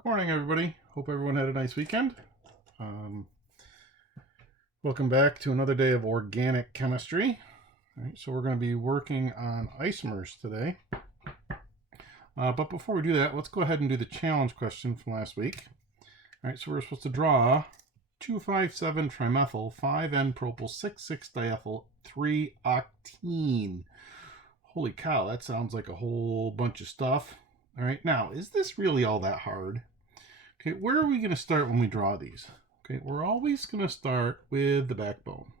Good morning, everybody. Hope everyone had a nice weekend. Um, Welcome back to another day of organic chemistry. All right, so we're going to be working on isomers today. But before we do that, let's go ahead and do the challenge question from last week. All right, so we're supposed to draw 2,5,7-trimethyl, 5N-propyl, 6,6-diethyl, 3-octene. Holy cow, that sounds like a whole bunch of stuff. All right, now, is this really all that hard? Okay, where are we going to start when we draw these? Okay, we're always going to start with the backbone.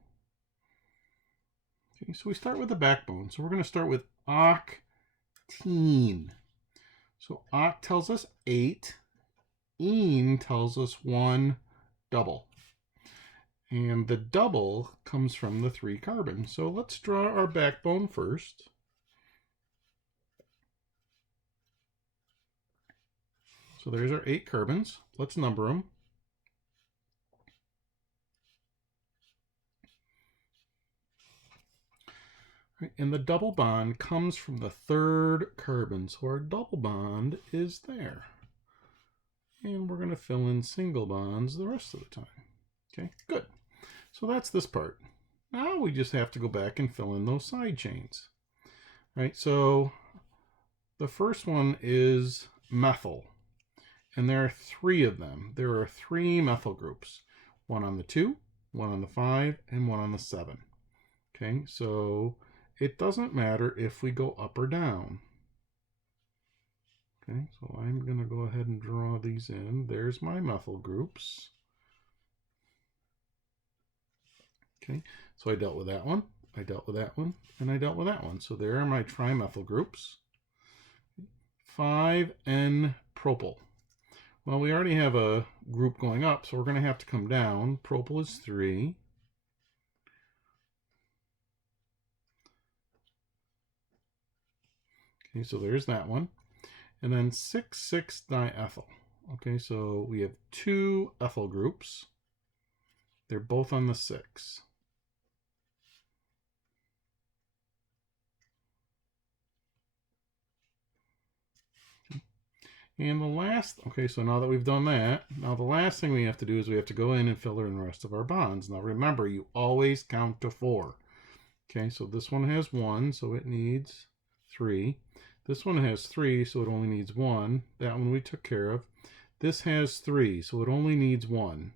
Okay, so we start with the backbone. So we're going to start with octene. So oct tells us 8. Ene tells us 1 double. And the double comes from the 3 carbons. So let's draw our backbone first. So there's our 8 carbons. Let's number them. And the double bond comes from the 3rd carbon. So our double bond is there. And we're going to fill in single bonds the rest of the time. Okay, good. So that's this part. Now we just have to go back and fill in those side chains. Right, so the first one is methyl. And there are 3 of them. There are 3 methyl groups. 1 on the 2, 1 on the 5, and 1 on the 7. Okay, so it doesn't matter if we go up or down. Okay, so I'm going to go ahead and draw these in. There's my methyl groups. Okay, so I dealt with that one, I dealt with that one, and I dealt with that one. So there are my trimethyl groups. 5N-propyl. Well, we already have a group going up, so we're going to have to come down. Propyl is 3. Okay, so there's that one. And then 6,6-diethyl. Okay, so we have 2 ethyl groups. They're both on the 6. And the last, okay, so now that we've done that, now the last thing we have to do is we have to go in and fill in the rest of our bonds. Now remember, you always count to 4. Okay, so this one has 1, so it needs 3. This one has 3, so it only needs 1. That one we took care of. This has 3, so it only needs 1.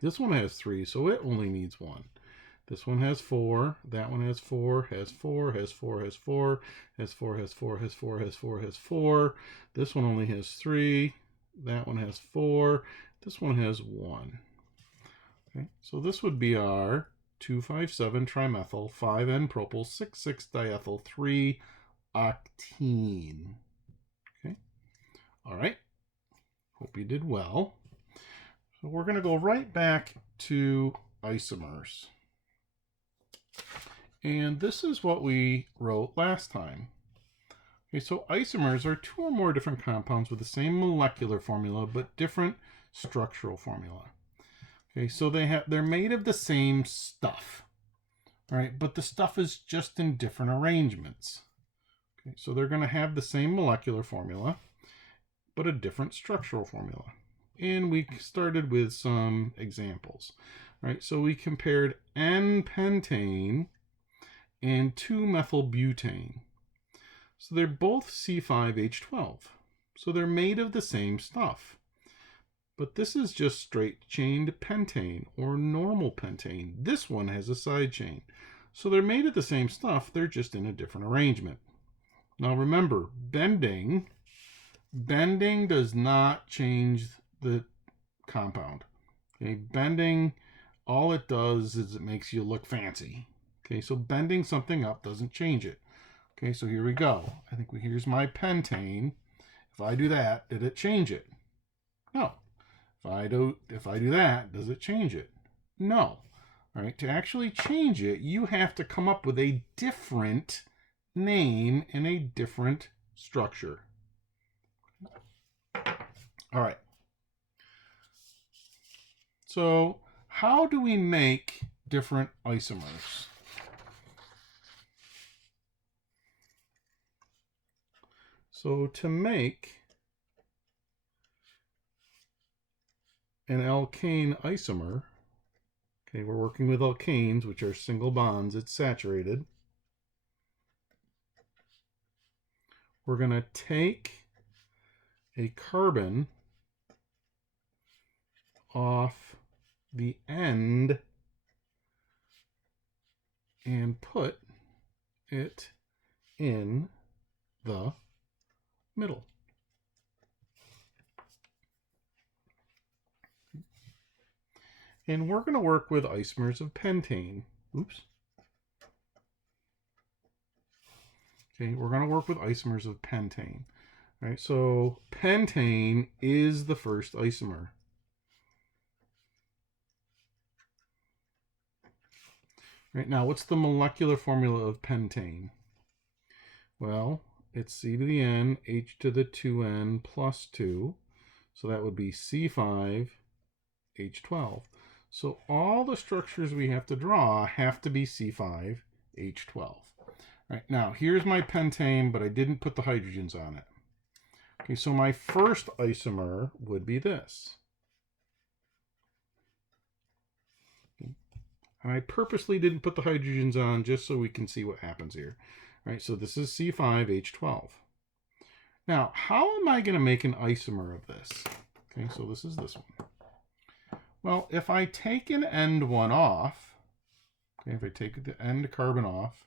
This one has 3, so it only needs 1. This one has 4. That one has 4, has 4, has 4, has 4, has 4, has 4, has 4, has 4, has 4. This one only has 3. That one has 4. This one has 1. Okay, so this would be our 2,5,7-trimethyl, 5N-propyl, 6,6-diethyl, 3-octene. Okay, all right. Hope you did well. So we're going to go right back to isomers. And this is what we wrote last time. Okay, so isomers are 2 or more different compounds with the same molecular formula but different structural formula. Okay, so they're made of the same stuff. All right, but the stuff is just in different arrangements. Okay, so they're going to have the same molecular formula but a different structural formula. And we started with some examples. Right, so we compared N-pentane and 2-methylbutane. So they're both C5H12. So they're made of the same stuff. But this is just straight chained pentane or normal pentane. This one has a side chain. So they're made of the same stuff, they're just in a different arrangement. Now remember, bending does not change the compound. Okay, bending, all it does is it makes you look fancy. Okay, so bending something up doesn't change it. Okay, so here we go. I think here's my pentane. If I do that, did it change it? No. If I do that, does it change it? No. All right, to actually change it, you have to come up with a different name and a different structure. All right. So how do we make different isomers? So to make an alkane isomer, okay, we're working with alkanes, which are single bonds, it's saturated. We're going to take a carbon off the end and put it in the middle. And we're going to work with isomers of pentane. Oops. Okay, we're going to work with isomers of pentane. All right, so pentane is the first isomer. Right, now, what's the molecular formula of pentane? Well, it's C to the N, H to the 2N plus 2. So that would be C5, H12. So all the structures we have to draw have to be C5, H12. Right, now, here's my pentane, but I didn't put the hydrogens on it. Okay, so my first isomer would be this. And I purposely didn't put the hydrogens on just so we can see what happens here. All right, so this is C5H12. Now, how am I going to make an isomer of this? Okay, so this is this one. Well, if I take an end one off, okay, if I take the end carbon off,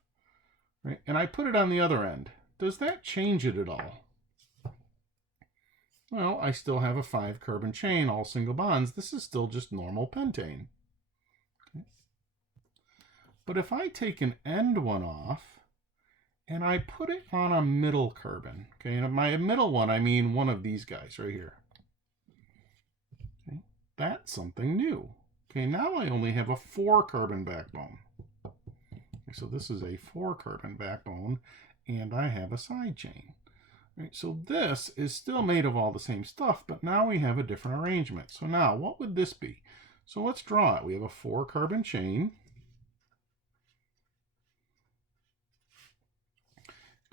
right, and I put it on the other end, does that change it at all? Well, I still have a 5-carbon chain, all single bonds. This is still just normal pentane. Okay. But if I take an end one off and I put it on a middle carbon, okay, and by a middle one, I mean one of these guys right here. Okay, that's something new. Okay, now I only have a 4-carbon backbone. Okay, so this is a 4-carbon backbone, and I have a side chain. Right, so this is still made of all the same stuff, but now we have a different arrangement. So now, what would this be? So let's draw it. We have a 4-carbon chain.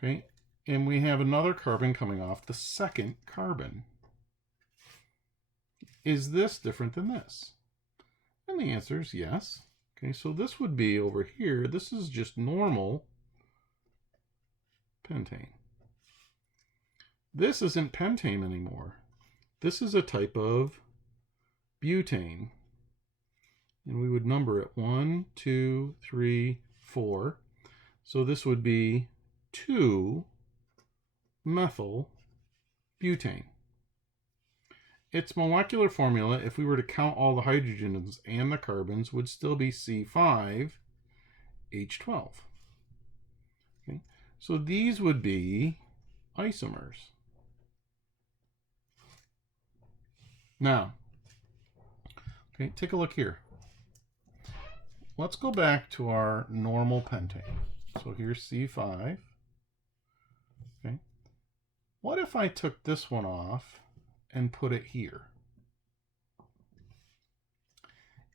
Okay, and we have another carbon coming off the second carbon. Is this different than this? And the answer is yes. Okay, so this would be over here. This is just normal pentane. This isn't pentane anymore. This is a type of butane. And we would number it 1, 2, 3, 4. So this would be 2-methyl butane. Its molecular formula, if we were to count all the hydrogens and the carbons, would still be C5H12. Okay, so these would be isomers. Now, okay, take a look here. Let's go back to our normal pentane. So here's C5. Okay. What if I took this one off and put it here?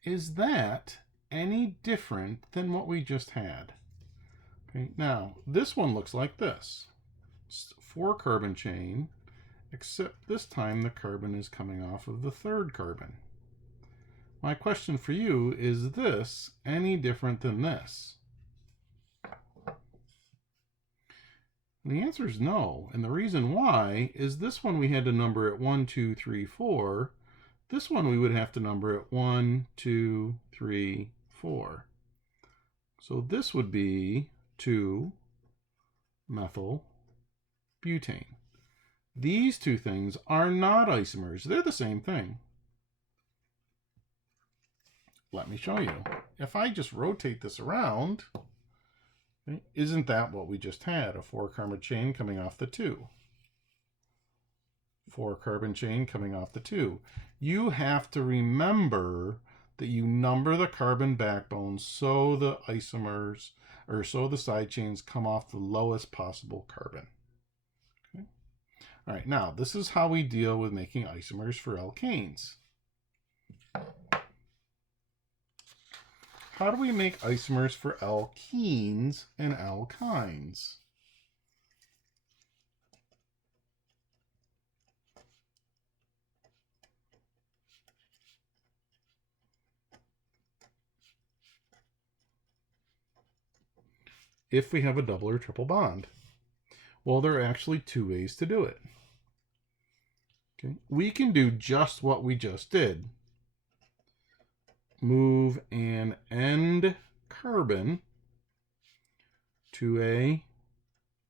Is that any different than what we just had? Okay, now this one looks like this. It's a 4-carbon chain, except this time the carbon is coming off of the 3rd carbon. My question for you, is this any different than this? And the answer is no, and the reason why is this one we had to number at 1, 2, 3, 4. This one we would have to number at 1, 2, 3, 4. So this would be 2-methyl butane. These two things are not isomers. They're the same thing. Let me show you. If I just rotate this around, okay, isn't that what we just had? A 4-carbon chain coming off the 2. 4-carbon chain coming off the 2. You have to remember that you number the carbon backbones so the isomers, or so the side chains come off the lowest possible carbon. Okay. All right, now this is how we deal with making isomers for alkanes. How do we make isomers for alkenes and alkynes? if we have a double or triple bond? Well, there are actually two ways to do it. Okay. We can do just what we just did. Move an end carbon to a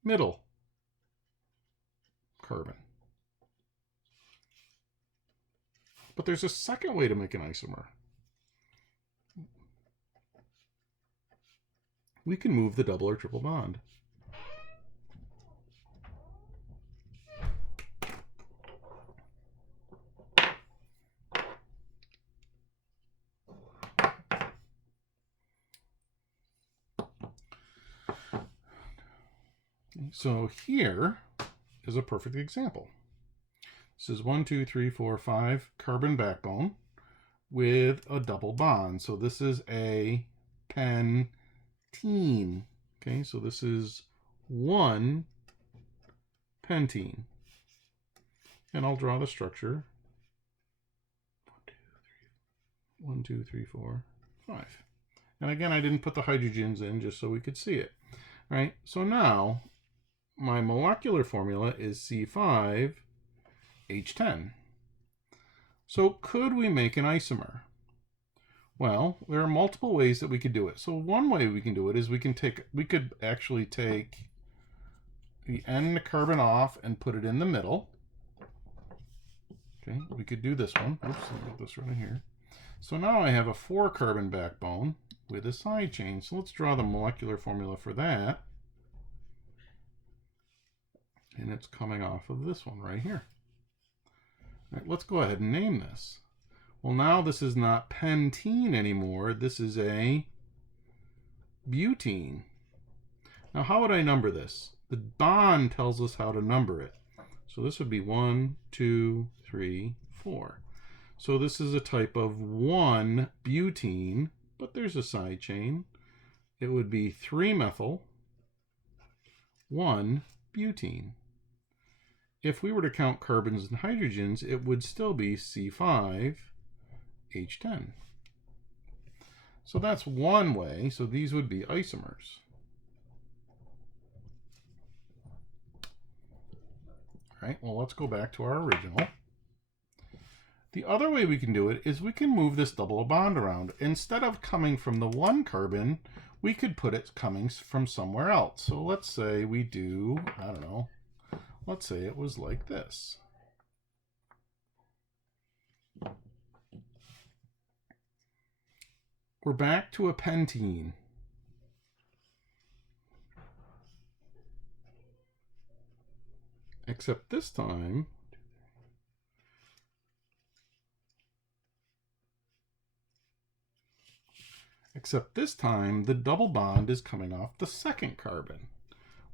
middle carbon. But there's a second way to make an isomer. We can move the double or triple bond. So here is a perfect example. This is 1, 2, 3, 4, 5 carbon backbone with a double bond. So this is a pentene. Okay, so this is 1 pentene. And I'll draw the structure. 1, 2, 3, 4, 5. And again, I didn't put the hydrogens in just so we could see it. All right, so now my molecular formula is C5H10. So could we make an isomer? Well, there are multiple ways that we could do it. So one way we can do it is we could actually take the N carbon off and put it in the middle. Okay, we could do this one. Oops, let me get this right in here. So now I have a 4 carbon backbone with a side chain. So let's draw the molecular formula for that. And it's coming off of this one right here. All right, let's go ahead and name this. Well, now this is not pentene anymore. This is a butene. Now, how would I number this? The bond tells us how to number it. So this would be 1, 2, 3, 4. So this is a type of 1 butene, but there's a side chain. It would be 3-methyl 1 butene. If we were to count carbons and hydrogens, it would still be C5H10. So that's one way. So these would be isomers. All right, well, let's go back to our original. The other way we can do it is we can move this double bond around. Instead of coming from the 1 carbon, we could put it coming from somewhere else. So let's say we do, I don't know, let's say it was like this. We're back to a pentene. Except this time, the double bond is coming off the 2nd carbon,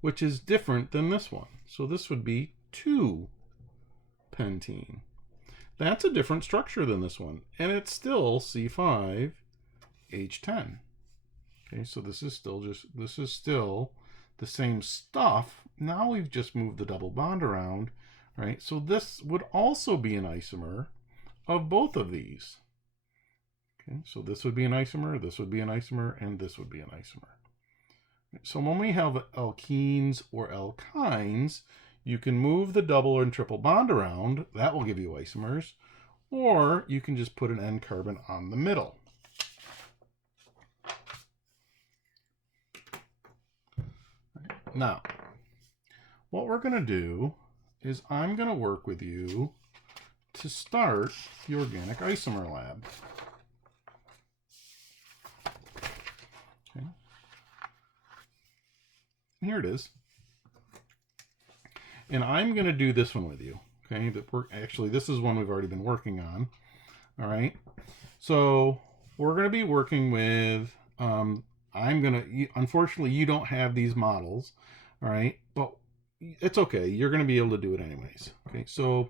which is different than this one. So this would be 2 pentene. That's a different structure than this one, and it's still C5H10. Okay, so this is still the same stuff. Now we've just moved the double bond around, right? So this would also be an isomer of both of these. Okay, so this would be an isomer, this would be an isomer, and this would be an isomer. So when we have alkenes or alkynes, you can move the double and triple bond around. That will give you isomers. Or you can just put an N carbon on the middle. Now, what we're going to do is I'm going to work with you to start the Organic Isomer Lab. Okay. Here it is. And I'm going to do this one with you. Okay, actually, this is one we've already been working on. All right. So we're going to be working with, unfortunately, you don't have these models. All right. But it's okay. You're going to be able to do it anyways. Okay. So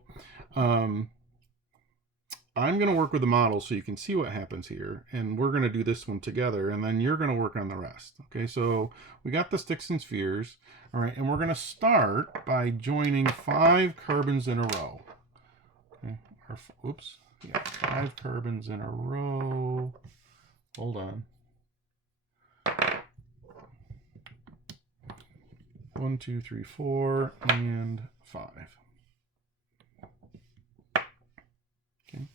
I'm going to work with the model so you can see what happens here. And we're going to do this one together. And then you're going to work on the rest. Okay. So we got the sticks and spheres. All right. And we're going to start by joining 5 carbons in a row. Okay. Oops. Yeah. 5 carbons in a row. Hold on. 1, 2, 3, 4, and 5. Okay.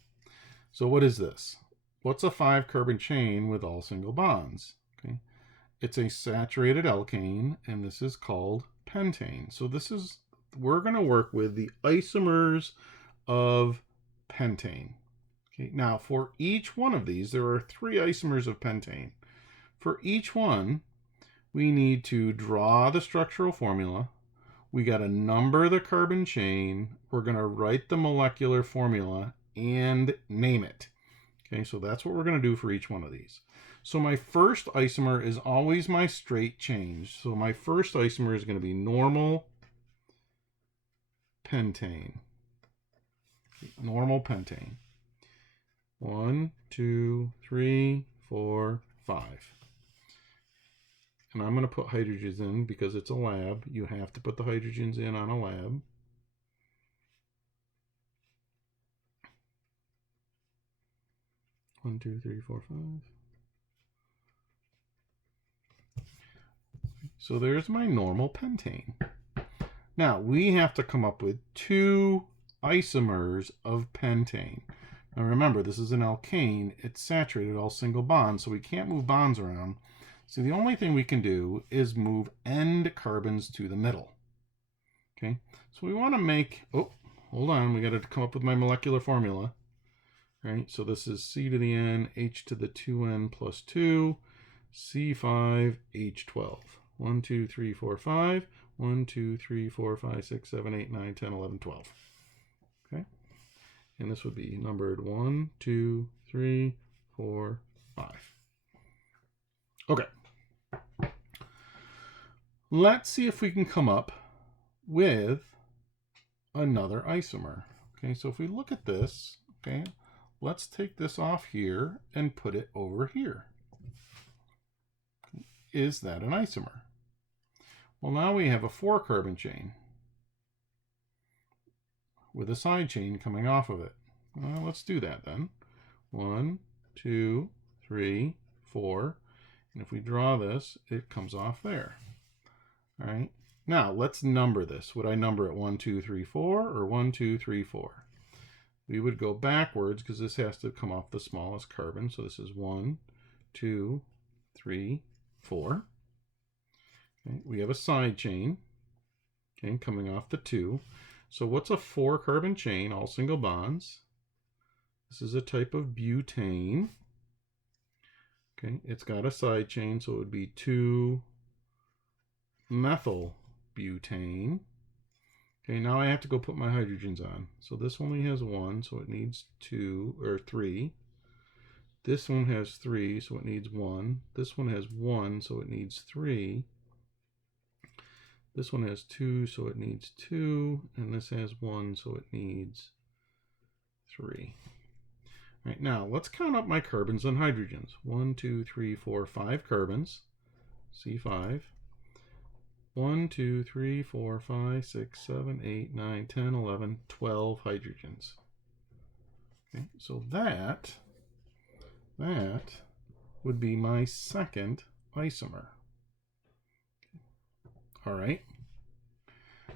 So what is this? What's a 5-carbon chain with all single bonds? Okay. It's a saturated alkane, and this is called pentane. So we're going to work with the isomers of pentane. Okay. Now, for each one of these, there are 3 isomers of pentane. For each one, we need to draw the structural formula. We got to number the carbon chain. We're going to write the molecular formula and name it. Okay, so that's what we're going to do for each one of these. So my first isomer is always my straight change. So my first isomer is going to be normal pentane. Normal pentane. 1, 2, 3, 4, 5. And I'm going to put hydrogens in because it's a lab. You have to put the hydrogens in on a lab. One, 2, 3, 4, 5. So there's my normal pentane. Now we have to come up with 2 isomers of pentane. Now remember, this is an alkane. It's saturated, all single bonds, so we can't move bonds around. So the only thing we can do is move end carbons to the middle. Okay, so we want to make, oh, hold on, we got to come up with my molecular formula. Right, so this is C to the N, H to the 2N plus 2, C5H12. 1, 2, 3, 4, 5. 1, 2, 3, 4, 5, 6, 7, 8, 9, 10, 11, 12. Okay, and this would be numbered 1, 2, 3, 4, 5. Okay. Let's see if we can come up with another isomer. Okay, so if we look at this, okay, let's take this off here and put it over here. Is that an isomer? Well, now we have a 4-carbon chain with a side chain coming off of it. Well, let's do that then. 1, 2, 3, 4. And if we draw this, it comes off there. All right. Now let's number this. Would I number it 1, 2, 3, 4 or 1, 2, 3, 4? We would go backwards because this has to come off the smallest carbon. So this is 1, 2, 3, 4. Okay. We have a side chain, okay, coming off the 2. So what's a 4-carbon chain, all single bonds? This is a type of butane. Okay, it's got a side chain, so it would be 2-methyl-butane. Okay, now I have to go put my hydrogens on. So this only has 1, so it needs 2 or 3. This one has 3, so it needs 1. This one has 1, so it needs 3. This one has 2, so it needs 2. And this has 1, so it needs 3. All right, now let's count up my carbons and hydrogens. 1, 2, 3, 4, 5 carbons. C5. 1, 2, 3, 4, 5, 6, 7, 8, 9, 10, 11, 12 hydrogens. Okay, so that would be my second isomer. All right.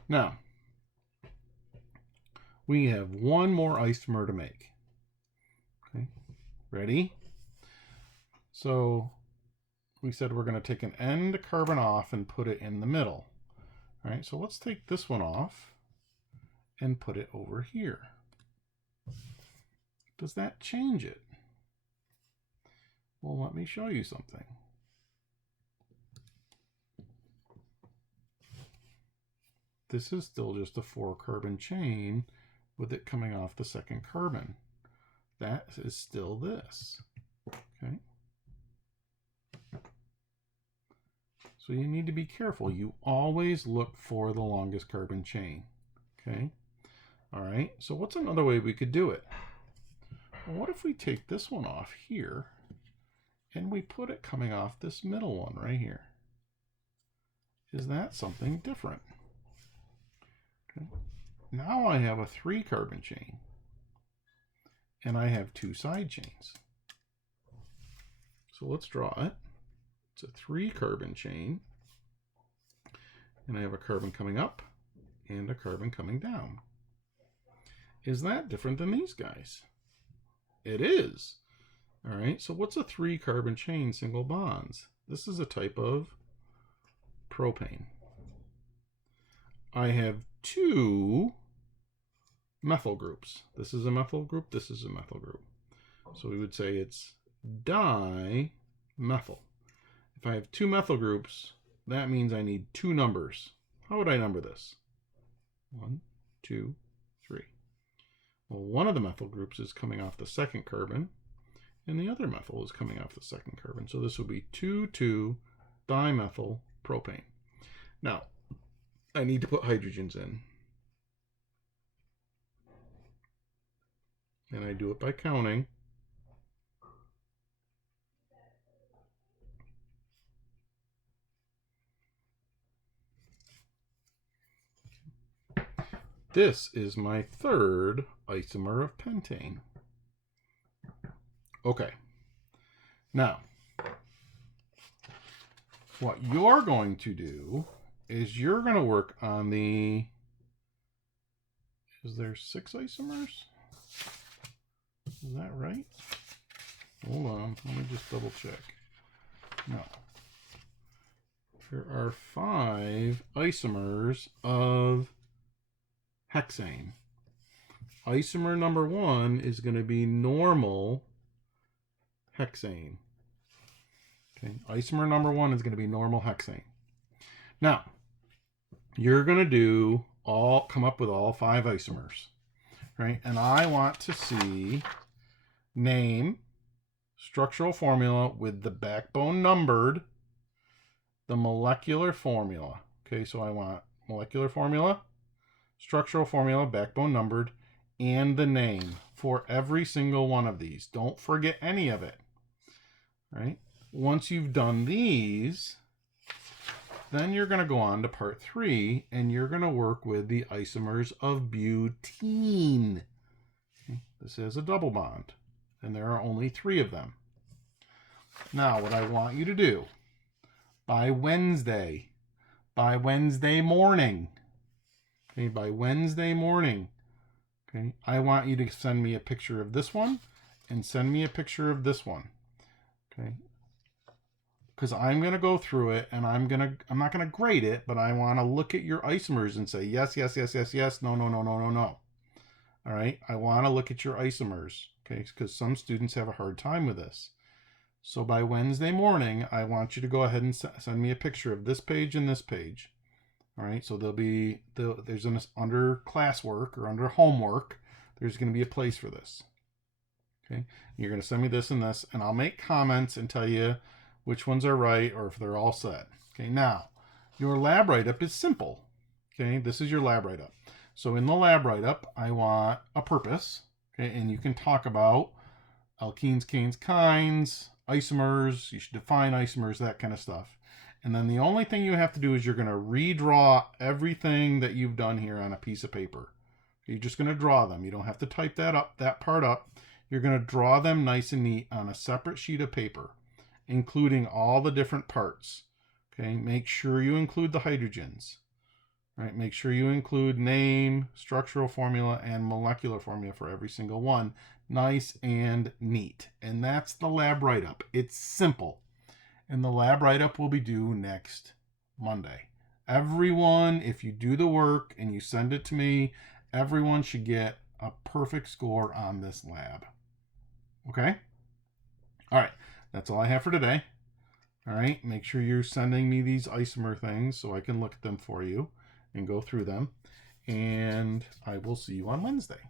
Now, we have one more isomer to make. Okay, ready? So we said we're going to take an end carbon off and put it in the middle. All right, so let's take this one off and put it over here. Does that change it? Well, let me show you something. This is still just a 4-carbon chain with it coming off the second carbon. That is still this. Okay. So you need to be careful. You always look for the longest carbon chain. Okay. All right. So what's another way we could do it? Well, what if we take this one off here and we put it coming off this middle one right here? Is that something different? Okay. Now I have a 3-carbon chain and I have 2 side chains. So let's draw it. It's a 3-carbon chain And I have a carbon coming up and a carbon coming down. Is that different than these guys? It is. All right, so what's a 3-carbon chain single bonds? This is a type of propane. I have 2 methyl groups. This is a methyl group, this is a methyl group. So we would say it's dimethyl. If I have 2 methyl groups, that means I need 2 numbers. How would I number this? 1, 2, 3. Well, one of the methyl groups is coming off the second carbon, and the other methyl is coming off the second carbon. So this will be 2,2-dimethyl propane. Now, I need to put hydrogens in. And I do it by counting. This is my 3rd isomer of pentane. Okay. Now, what you're going to do is you're going to work on the... Is there 6 isomers? Is that right? Hold on. Let me just double check. No. There are 5 isomers of hexane. Isomer number 1 is going to be normal hexane. Okay, isomer number 1 is going to be normal hexane. Now, you're going to come up with all 5 isomers, right? And I want to see name, structural formula with the backbone numbered, the molecular formula. Okay, so I want molecular formula, structural formula, backbone numbered, and the name for every single one of these. Don't forget any of it, right? Once you've done these, then you're going to go on to part 3, and you're going to work with the isomers of butene. Okay, this is a double bond, and there are only 3 of them. Now, what I want you to do, by Wednesday morning, okay, by Wednesday morning, okay, I want you to send me a picture of this one and send me a picture of this one, okay? Because I'm going to go through it, and I'm not going to grade it, but I want to look at your isomers and say yes, yes, yes, yes, yes, no, no, no, no, no, no. All right, I want to look at your isomers, okay? Because some students have a hard time with this. So by Wednesday morning, I want you to go ahead and send me a picture of this page and this page. All right, so there's under classwork or under homework, there's going to be a place for this. Okay, you're going to send me this and this, and I'll make comments and tell you which ones are right or if they're all set. Okay, now your lab write-up is simple. Okay, this is your lab write-up. So in the lab write-up, I want a purpose. Okay, and you can talk about alkenes, canes, kynes, isomers. You should define isomers, that kind of stuff. And then the only thing you have to do is you're going to redraw everything that you've done here on a piece of paper. You're just going to draw them. You don't have to type that part up. You're going to draw them nice and neat on a separate sheet of paper, including all the different parts. Okay, make sure you include the hydrogens. Right, make sure you include name, structural formula, and molecular formula for every single one. Nice and neat. And that's the lab write-up. It's simple. And the lab write-up will be due next Monday. Everyone, if you do the work and you send it to me, everyone should get a perfect score on this lab. Okay? All right. That's all I have for today. All right. Make sure you're sending me these isomer things so I can look at them for you and go through them. And I will see you on Wednesday.